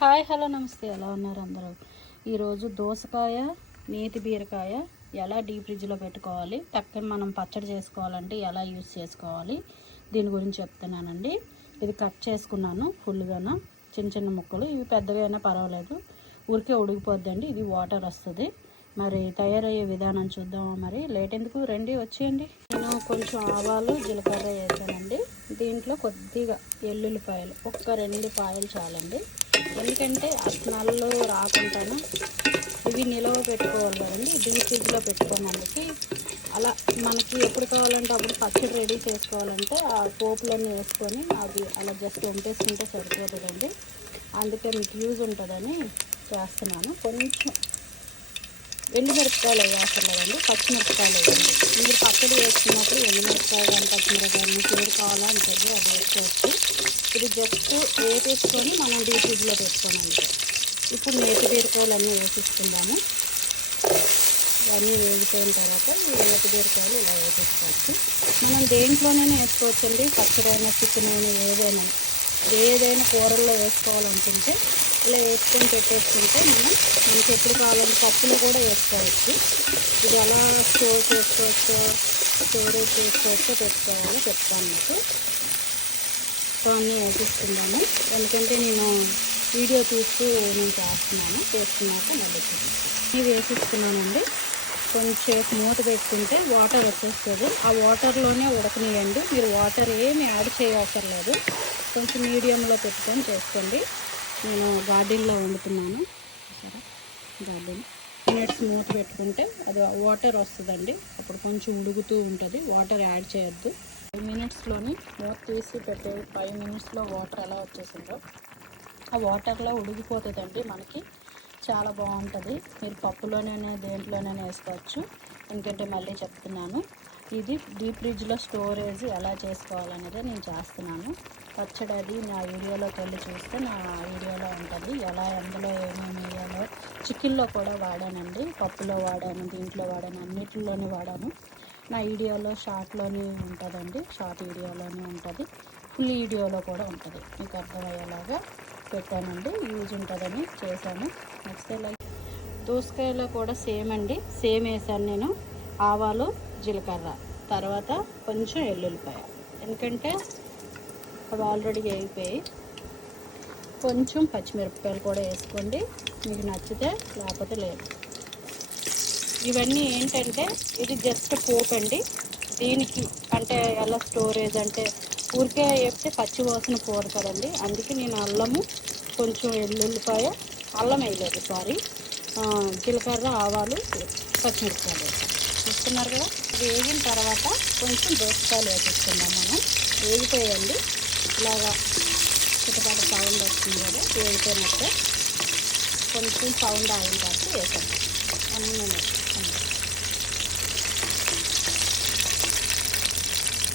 Hi hello నమస్తే, ఎలా ఉన్నారు అందరూ? ఈరోజు దోసకాయ నేతి బీరకాయ ఎలా డీప్ ఫ్రిడ్జ్లో పెట్టుకోవాలి, టక్కన మనం పచ్చడి చేసుకోవాలంటే ఎలా యూస్ చేసుకోవాలి దీని గురించి చెప్తున్నానండి. ఇది కట్ చేసుకున్నాను ఫుల్గాన, చిన్న చిన్న ముక్కలు. ఇవి పెద్దగా అయినా పర్వాలేదు, ఊరికే ఉడికిపోద్దండి. ఇది వాటర్ వస్తుంది. మరి తయారయ్యే విధానం చూద్దామా? మరి లేట్ ఎందుకు, రండి వచ్చేయండి. నేను కొంచెం ఆవాలు జీలకర్ర వేసానండి. దీంట్లో కొద్దిగా ఎల్లుల్లిపాయలు, ఒక్క 2 పాయలు చాలండి. ఎందుకంటే ఆ స్మెల్ రాకుండాను ఇవి నిలవ పెట్టుకోవాలి కదండి, డీప్ ఫ్రిడ్జ్లో పెట్టుకోమందుకి. అలా మనకి ఎప్పుడు కావాలంటే అప్పుడు పచ్చడి రెడీ చేసుకోవాలంటే ఆ పోపులన్నీ వేసుకొని అది అలా జస్ట్ వంపేసుకుంటే సరిపోతుందండి. అందుకే మీకు యూజ్ ఉంటుందని చేస్తున్నాను. కొంచెం ఎండుమిరపకాయలు వేయాల్సిన లేదండి, పచ్చిమిరపకాయలు వేయండి. మీరు పచ్చడి వేసుకున్నప్పుడు ఎండుమిరపకాయ కానీ పచ్చిమిరపకాయ ఏది కావాలో అంటుంది అది వేసుకోవచ్చు. ఇది జస్ట్ వేపేసుకొని మనం డీప్ ఫ్రిడ్జ్లో పెట్టుకోమంటే. ఇప్పుడు నేతి బీరకాయలు అన్నీ వేసేసుకుందాము. ఇవన్నీ వేగిపోయిన తర్వాత ఈ నేతి బీరకాయలు ఇలా వేసేసుకోవచ్చు. మనం దేంట్లోనైనా వేసుకోవచ్చండి, పచ్చడి అయినా చికెన్ అయినా ఏదైనా కూరల్లో వేసుకోవాలనుకుంటే ఇలా వేసుకొని పెట్టేసుకుంటే మనకి ఎప్పుడు కావాలంటే పప్పులో కూడా వేసుకోవచ్చు. ఇది ఎలా స్టోర్ చేసుకోవచ్చో, స్టోరేజ్ చేసుకోవచ్చో పెట్టుకోవాలో చెప్తాను మీకు. సో అన్నీ వేసేసుకుందాము, ఎందుకంటే నేను వీడియో తీస్తూ నేను చేసుకున్నాక మళ్ళీ ఇవి వేసేసుకున్నానండి. కొంచెం మూత పెట్టుకుంటే వాటర్ వచ్చేస్తుంది. ఆ వాటర్లోనే ఉడకనియండి. మీరు వాటర్ ఏమి యాడ్ చేయవసరం లేదు. కొంచెం మీడియంలో పెట్టుకొని చేసుకోండి. నేను గార్డెన్లో వండుతున్నాను, గార్డెన్ మినిట్స్ మూత పెట్టుకుంటే అది వాటర్ వస్తుందండి. అప్పుడు కొంచెం ఉడుకుతూ ఉంటుంది, వాటర్ యాడ్ చేయొద్దు. 5 మినిట్స్లోని మూత తీసి పెట్టే 5 మినిట్స్లో వాటర్ ఎలా వచ్చేసిందో ఆ వాటర్లో ఉడికిపోతుందండి. మనకి చాలా బాగుంటుంది. మీరు పప్పులోనే దేంట్లోనైనా వేసుకోవచ్చు. ఎందుకంటే మళ్ళీ చెప్తున్నాను, ఇది డీప్ ఫ్రిడ్జ్లో స్టోరేజ్ ఎలా చేసుకోవాలనేది నేను చేస్తున్నాను. పచ్చడి అది నా వీడియోలోకి వెళ్ళి చూస్తే నా వీడియోలో ఉంటుంది, ఎలా అందులో ఏమేమి వేయాలో. చికెన్లో కూడా వాడానండి, పప్పులో వాడాను, దీంట్లో వాడాను, అన్నిటిలోనే వాడాను. నా వీడియోలో షార్ట్లోనే ఉంటుందండి, షార్ట్ వీడియోలోనే ఉంటుంది, ఫుల్ వీడియోలో కూడా ఉంటుంది. మీకు అర్థమయ్యేలాగా పెట్టానండి, యూజ్ ఉంటుందని చేశాను. నెక్స్ట్ లైక్ దోసకాయలో కూడా సేమ్ అండి, సేమ్ వేసాను నేను. ఆవాలు జీలకర్ర, తర్వాత కొంచెం ఎల్లుల్లిపాయ, ఎందుకంటే అవి ఆల్రెడీ వేగిపోయి. కొంచెం పచ్చిమిరపకాయలు కూడా వేసుకోండి, మీకు నచ్చితే, లేకపోతే లేదు. ఇవన్నీ ఏంటంటే ఇది జస్ట్ పోపు అండి. దీనికి అంటే ఎలా స్టోరేజ్ అంటే ఊరికే వేస్తే పచ్చి వాసన పోదు కదండి. అందుకే నేను అల్లము, కొంచెం ఎల్లుల్లిపాయ, అల్లం వేయలేదు సారీ, జీలకర్ర, ఆవాలు, పచ్చిమిరపకాయలు వేసాను. చూస్తున్నారు కదా. వేగిన తర్వాత కొంచెం దోసకాయలు వేసేసుకుందాం మనం. వేగిపోయండి, ఇలాగా చిటపాట సౌండ్ వస్తుంది కదా, వేగిపోయినట్టే కొంచెం సౌండ్ అయిన తర్వాత వేసాను అన్నీ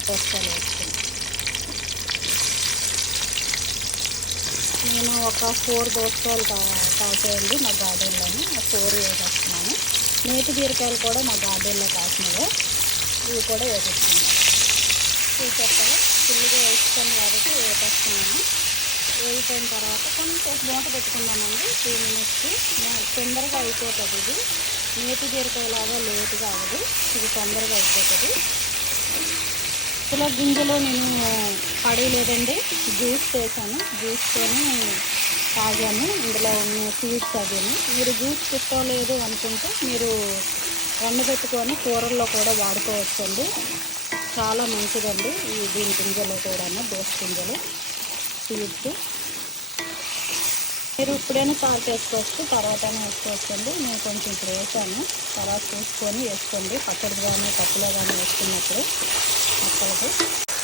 దోసకాయలు వేసుకున్నాను. నేను ఒక 4 దోసకాయలు కాసేయండి మా గార్డెన్లోని, 4 వేసేస్తున్నాను. నేతి బీరకాయలు కూడా మా గార్డెన్లో కాసినవే, ఇవి కూడా వేసేస్తున్నాను. చూసారు కదా, ఫుల్గా వేస్తాను కాబట్టి వేసేస్తున్నాను. వేగిపోయిన తర్వాత కొంచెం మూత పెట్టుకుందామండి 3 మినిట్స్కి. తొందరగా అయిపోతుంది. ఇది నేతి బీరకాయలాగా లేటుగా అవ్వదు, ఇది తొందరగా అయిపోతుంది. ఇందులో గింజలు నేను పడేయలేదండి, జ్యూస్ చేశాను, జ్యూస్తోనే తాగాను. ఇందులో ఉన్న సీడ్స్ అదేను. మీరు జ్యూస్ పెట్టుకోలేదు అనుకుంటే మీరు ఎండబెట్టుకొని కూరల్లో కూడా వాడుకోవచ్చండి, చాలా మంచిదండి. దీని గింజలు కూడా, దోస గింజలు, సీడ్స్ మీరు ఇప్పుడైనా చారు చేసుకోవచ్చు, తర్వాతనే వేసుకోవచ్చండి. నేను కొంచెం ఇప్పుడు వేసాను, తర్వాత చూసుకొని వేసుకోండి. పచ్చడి కానీ పప్పులో కానీ వేసుకున్నప్పుడు మొక్కలకి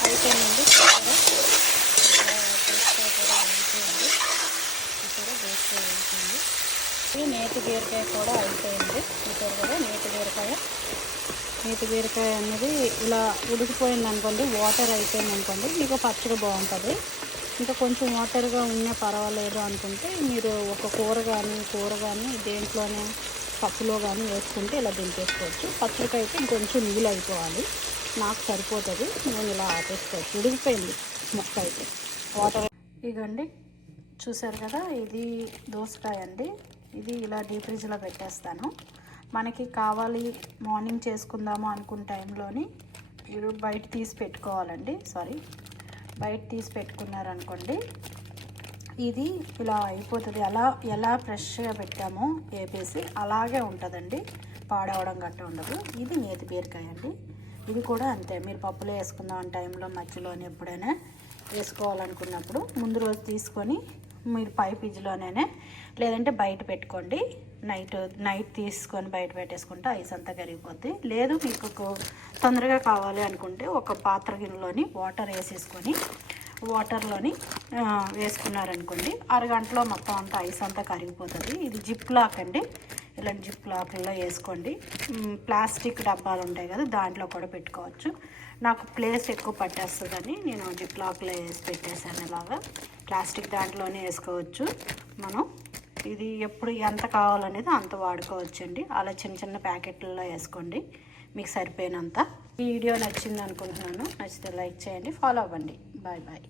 అయిపోయిందండి. నేతి బీరకాయ కూడా అయిపోయింది. చూసారు కదా, నేతి బీరకాయ అనేది ఇలా ఉడికిపోయింది అనుకోండి, వాటర్ అయిపోయింది అనుకోండి, మీకు పచ్చడి బాగుంటుంది. ఇంకా కొంచెం వాటర్గా ఉన్నా పర్వాలేదు అనుకుంటే మీరు ఒక కూర కానీ దేంట్లోనే పప్పులో కానీ వేసుకుంటే ఇలా దింపేసుకోవచ్చు. పచ్చడికి అయితే ఇంకొంచెం నీళ్ళు అయిపోవాలి, నాకు సరిపోతుంది. నేను ఇలా ఆపేసుకోవచ్చు. ఉడికిపోయింది మొక్క అయితే, వాటర్ ఇదండి చూసారు కదా, ఇది దోసకాయ అండి. ఇది ఇలా డీప్ ఫ్రిడ్జ్లో పెట్టేస్తాను. మనకి కావాలి మార్నింగ్ చేసుకుందాము అనుకున్న టైంలోని మీరు బయట తీసి పెట్టుకోవాలండి. బయట తీసి పెట్టుకున్నారనుకోండి, ఇది ఇలా అయిపోతుంది. ఎలా ఫ్రెష్గా పెట్టామో వేపేసి అలాగే ఉంటుందండి, పాడవడం గట్ట ఉండదు. ఇది నేతి బీరకాయ అండి. ఇది కూడా అంతే, మీరు పప్పులో వేసుకుందాం టైంలో మధ్యలోనే ఎప్పుడైనా వేసుకోవాలనుకున్నప్పుడు ముందు రోజు తీసుకొని మీరు పై ఫ్రిడ్జ్లోనే లేదంటే బయట పెట్టుకోండి. నైట్ తీసుకొని బయట పెట్టేసుకుంటే ఐస్ అంతా కరిగిపోద్ది. లేదు మీకు తొందరగా కావాలి అనుకుంటే ఒక పాత్ర గిన్నెలోని వాటర్ వేసేసుకొని వాటర్లోని వేసుకున్నారనుకోండి, అరగంటలో మొత్తం అంతా ఐస్ అంతా కరిగిపోతుంది. ఇది జిప్ లాక్ అండి. ఇలాంటి జిప్ లాక్లో వేసుకోండి. ప్లాస్టిక్ డబ్బాలు ఉంటాయి కదా, దాంట్లో కూడా పెట్టుకోవచ్చు. నాకు ప్లేస్ ఎక్కువ పట్టేస్తుందని నేను జిప్ లాక్లో వేసి పెట్టేశాను. ఇలాగా ప్లాస్టిక్ దాంట్లోనే వేసుకోవచ్చు మనం. ఇది ఎప్పుడు ఎంత కావాలనేది అంత వాడుకోవచ్చండి. అలా చిన్న చిన్న ప్యాకెట్లలో వేసుకోండి మీకు సరిపోయినంత. ఈ వీడియో నచ్చింది అనుకుంటున్నాను. నచ్చితే లైక్ చేయండి, ఫాలో అవ్వండి. Bye bye.